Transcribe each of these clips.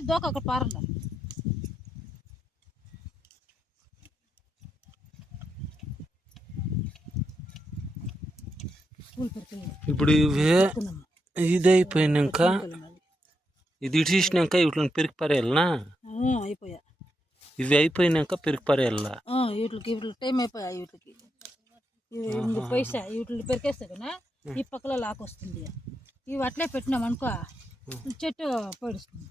ఏమి దోక ఒక పారలో ఇప్పుడు ఇవే ఇది అయిపోయినాక ఇది ఇడిచినాక వీటిని పెరిగి పారేయాలనా? అయిపోయా. ఇవి అయిపోయినాక పెరిగి పారేయాలా? వీటికి టైం అయిపోయా. వీటికి ఇవి పైసా వీటిని పెరికేస్తే కదా ఈ పక్కల లాక్ వస్తుంది. ఇవి అట్లే పెట్టినాం అనుకో చెట్టు పడుస్తుంది.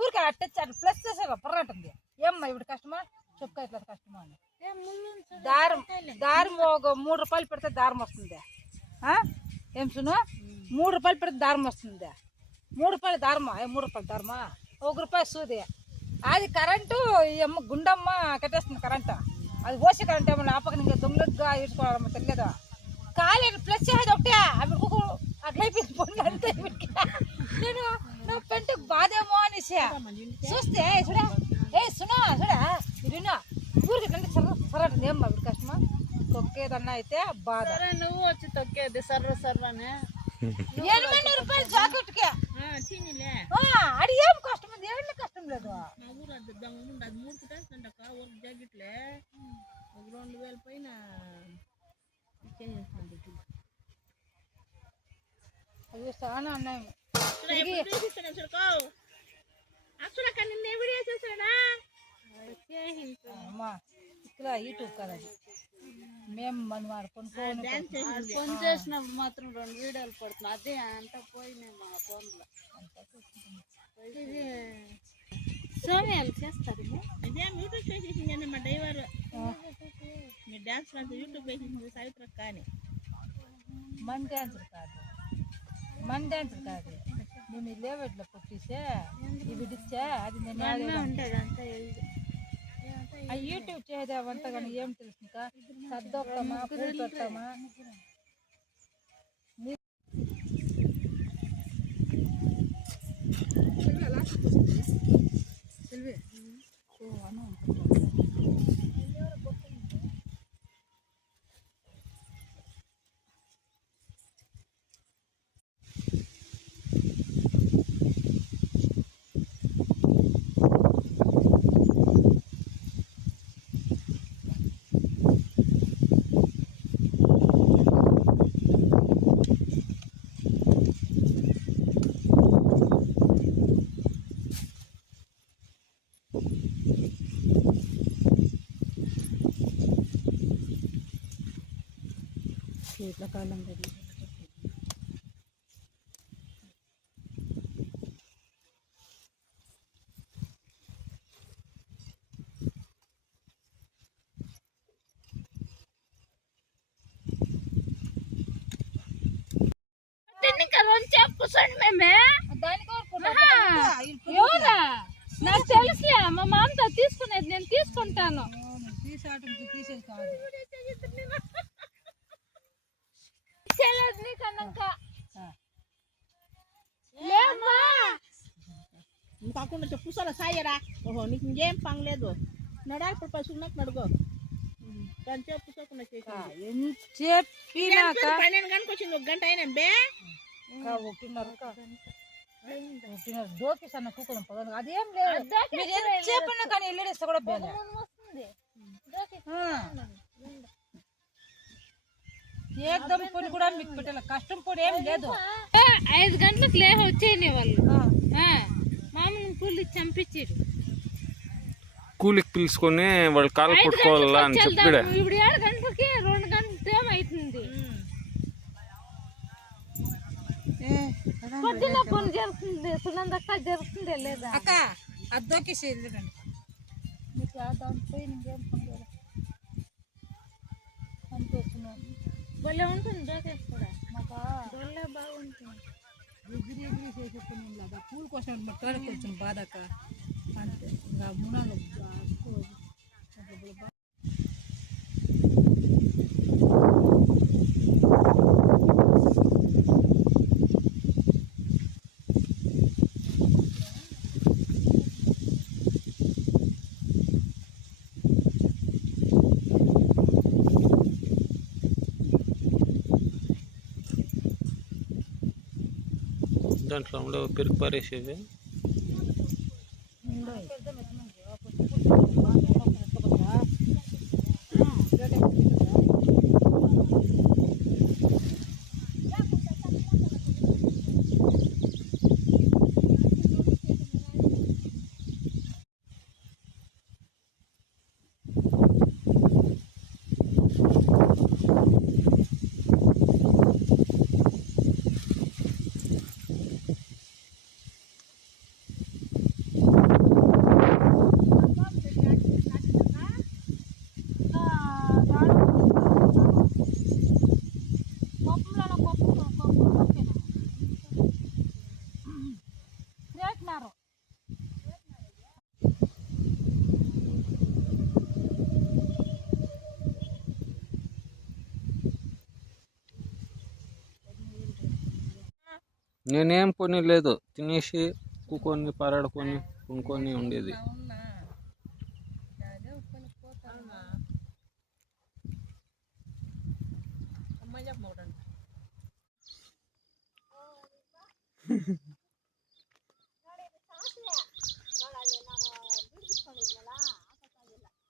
ఊరికే అట్టే ప్లస్ చేసేవా పొర్రాటుంది. ఏమ్మా ఇప్పుడు కష్టమా చెప్పుకో, ఇట్లా కష్టమా అని. దారం ఒక 3 రూపాయలు పెడితే దారం వస్తుంది. ఏం సును 3 రూపాయలు పెడితే దారం వస్తుంది. 3 రూపాయలు దారమా? 3 రూపాయలు దారమా? 1 రూపాయి సూది. అది కరెంటు ఈ అమ్మ గుండమ్మ కట్టేస్తుంది కరెంటు. అది ఓసి కరెంట్ ఏమన్నా ఆపక ఇంకా దొంగలుగా వేసుకోవాలమ్మ తెలియదు. ఖాళీ ప్లస్ చేసేది ఒకటే అవి అట్లయిపోయింది పొండి అంతే. నేను నా పెంటకు బాధేమో అనేసి చూస్తే చూడా సునా చూడా ఇరునా ఊరికి కంటే సరటుంది. ఏమ్మా ఇప్పుడు కష్టమా తొక్కేదన్నా అయితే బాధ. నువ్వు వచ్చి తొక్కేది సర్రనే 800 రూపాయలు జాకెట్కే అది ఏం కష్టం ఉంది? ఏమి కష్టం లేదు. మా ఊరు అది దొంగ 3 కుట్టేస్తుంట వర్క్ జాకెట్లే 2000 పైన అవి చాలా ఉన్నాయి. ఇక్కడ యూట్యూబ్ కదా మేము మనం ఫోన్ చేసినప్పుడు మాత్రం 2 వీడియోలు పడుతున్నాయి. అదే అంతా పోయినాయి మా ఫోన్లో. ఇది సోమయాలు చేస్తారు. ఇదే యూట్యూబ్ చేసేసింది మా డ్రైవర్. మీ డాన్స్ యూట్యూబ్ వేసేసింది సావిత్ర. కానీ మన డాన్సర్ కాదు, నేను లేవట్లో కొట్టేసే ఇది విడిచ్చా. అది నేను ఉంటుంది అంతా ఆ యూట్యూబ్ చేసేదామంతా కానీ ఏం తెలుసు ఇంకా సర్దొస్తామా పూలు కట్టామా. ఇట్లా కాలం జరిగింది. నాకు తెలుసులే మా మామతో తీసుకునేది. నేను తీసుకుంటాను. తీసేది కాదు కాకుండా చెప్పు సరే సాయరా. ఓహో నీకు ఇంకేం పనిలేదు. నడాలి ఇప్పుడు పశువులకు నడుగో దాని చెప్పు సోకుండా చేసి 12 గంటకు వచ్చింది. 1 గంట అయినా బే 1:30 దోకిస్తాను కూకుదాం పద. అదేం లేదు చెప్పినా కానీ వెళ్ళేస్తే కూడా బేలే. ఏకదం పొని కూడా మీకు పెట్టాలి. కష్టం కూడా ఏం లేదు. 5 గంటలకు లేక వచ్చేయని వాళ్ళు మామూలు కూలి చంపించారు. కూలికి పిలుచుకొని వాళ్ళు కాలు కొట్టుకోవాలా అని చెప్పాడు. ఇప్పుడు 7 గంటలకి 2 గంటలు ఏమైతుంది? పొద్దున్న పని జరుగుతుంది. సునందక్క జరుగుతుందే లేదా అక్క అది దోకేసి వెళ్ళండి. మీకు దాంట్లో ఇంకేం పని లేదు. అనిపిస్తున్నాను భలే ఉంటుంది. దోకేసి కూడా మాకు దొల్లే బాగుంటుంది. ఎగిరి చేసే పని లేదా పూలు కోసం కొంచెం బాధక అంతే. ఇంకా మునాలు దాంట్లో ఉండవు పెరుగు పారేసేవి. నేనేం పని లేదు, తినేసి కూకొని పరాడుకొని కొనుక్కొని ఉండేది.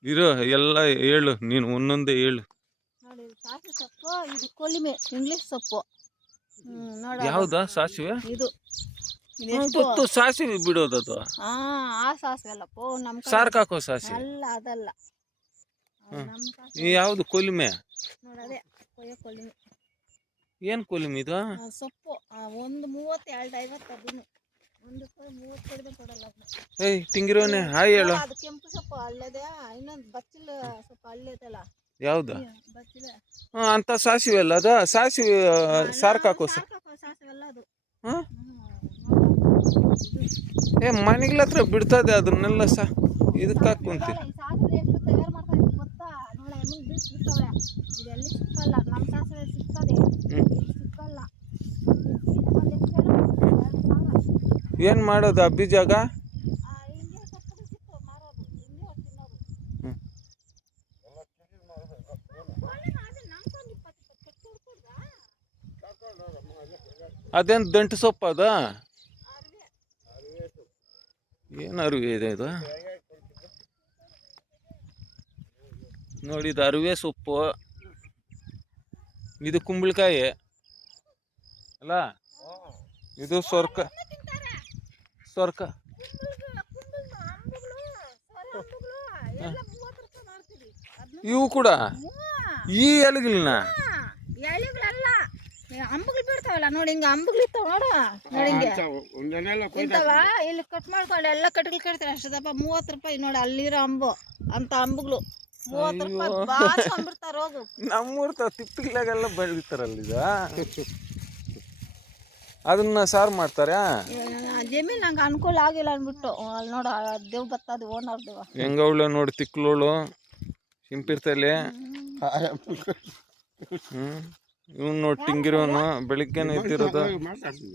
ಇರೋ ಎಲ್ಲ ಹೇಳು, ನೀನು ಒಂದೊಂದೇ ಹೇಳು. ನೋಡಿ ಸಾಸಿವೆ ಸೊಪ್ಪು, ಇದು ಕೊಲ್ಲಿಮೆ ಇಂಗ್ಲಿಷ್ ಸೊಪ್ಪು. ಯಾವ್ದಾ ಸಾಸಿವೆ? ಇದು ಗೊತ್ತು, ಸಾಸಿವೆ ಬಿಡೋದದು. ಆ ಸಾಸಿವೆ ಅಲ್ಲಪ್ಪ, ನಮ್ ಸಾರ್ಕ್ ಹಾಕೋ ಸಾಸಿವೆ ಅಲ್ಲ, ಅದಲ್ಲ. ಯಾವ್ದು ಕೊಲ್ಲಿಮೆ? ನೋಡದೆ ಕೊಯ್ಯ ಕೊಲ್ಲಿಮೆ. ಏನ್ ಕೊಲ್ಲಿಮೆ ಇದು? ಸೊಪ್ಪು ಒಂದು 32 50 ಅದನ್ನು ಒಂದು 30 ಕಡಿಮೆ ಕೊಡಲ್ಲ. ಏಯ್ ತಿಂಗಿರೋನೆ ಹಾಯ್ ಹೇಳು. ಅದು ಕೆಂಪು ಸೊಪ್ಪು ಅಲ್ಲದೆ, ಇನ್ನೊಂದು ಬಚ್ಚಿಲ ಸೊಪ್ಪು ಅಲ್ಲೇದಲ್ಲ. ಯಾವ್ದು? ಬಚ್ಚಿಲ ಅಂತ ಸಾಸಿವೆ ಅಲ್ಲ ಅದ? ಸಾಸಿವೆ ಸಾರ್ಕ್ ಹಾಕೋ ಸಾಸಿವೆ ಅಲ್ಲ ಅದು. ಏ ಮನೆಗಳ ಹತ್ರ ಬಿಡ್ತದೆ ಅದನ್ನೆಲ್ಲ ಇದಕ್ಕೆ ಹಾಕುಂತಿ. ಸಾಸಿವೆ ಎಷ್ಟು ತಯಾರು ಮಾಡ್ತಾ ಇದ್ದೀವಿ ಗೊತ್ತಾ? ನೋಡ ಹೆಂಗ್ ಬಿಡ್ತಾವೆ. ಇದೆಲ್ಲಿ ಸಿಕ್ಕಲ್ಲ, ನಮ್ಮ ಸಾಸಿವೆ ಸಿಕ್ಕದೆ, ಸಿಕ್ಕಲ್ಲ. ಏನ್ ಮಾಡೋದು ಆ ಬೀಜಾಗ? ಅದೇನು ದಂಟು ಸೊಪ್ಪು ಅದ? ಏನು ಅರಿವೆ ಇದೆ ಇದು? ನೋಡಿ, ಇದು ಅರಿವೆ ಸೊಪ್ಪು, ಇದು ಕುಂಬಳಕಾಯಿ ಅಲ್ಲ, ಇದು ಸೊರ್ಕ. ಇವು ಕೂಡ ಈ ಎಲೆಗಳನ್ನ ಅಂಬುಗಳು ಬೀಳ್ತಾವಲ್ಲ ನೋಡಿ, ಹಿಂಗ ಅಂಬುಗಳು ಇರ್ತಾವ ನೋಡು. ನೋಡಿ ಇಂತವ ಇಲ್ಲಿ ಕಟ್ ಮಾಡ್ಕೊಂಡು ಎಲ್ಲ ಕಟ್ಗಳು ಕಟ್ತಾರೆ. ಅಷ್ಟು ದಪ್ಪ 30 ರೂಪಾಯಿ ನೋಡಿ, ಅಲ್ಲಿರೋ ಅಂಬು ಅಂತ ಅಂಬುಗಳು 30 ರೂಪಾಯಿ ಬಾಚ್ಕೊಂಡ್ಬಿಡ್ತಾರ. ಹೋಗು, ನಮ್ಮೂರ್ ತಿಪ್ಪಲಾಗೆಲ್ಲ ಬೆಳಿತಾರಲ್ಲ ಈಗ, ಅದನ್ನ ಸಾರು ಮಾಡ್ತಾರೆ. ಜಮೀನ್ ನಂಗೆ ಅನುಕೂಲ ಆಗಿಲ್ಲ ಅನ್ಬಿಟ್ಟು ಅಲ್ಲಿ ನೋಡ ದೇವ್ ಬತ್ತದ ಓನರ್ದೇವ ಹೆಂಗವಳು ನೋಡಿ, ತಿಕ್ಲೋಳು ಸಿಂಪಿರ್ತಲೆ. ಇವ್ನು ನೋಡಿ ಟಿಂಗಿರೋನು, ಬೆಳಿಗ್ಗೆನೆ ಎದ್ದಿರೋದು. ಮಾತಾಡ್ದೆ.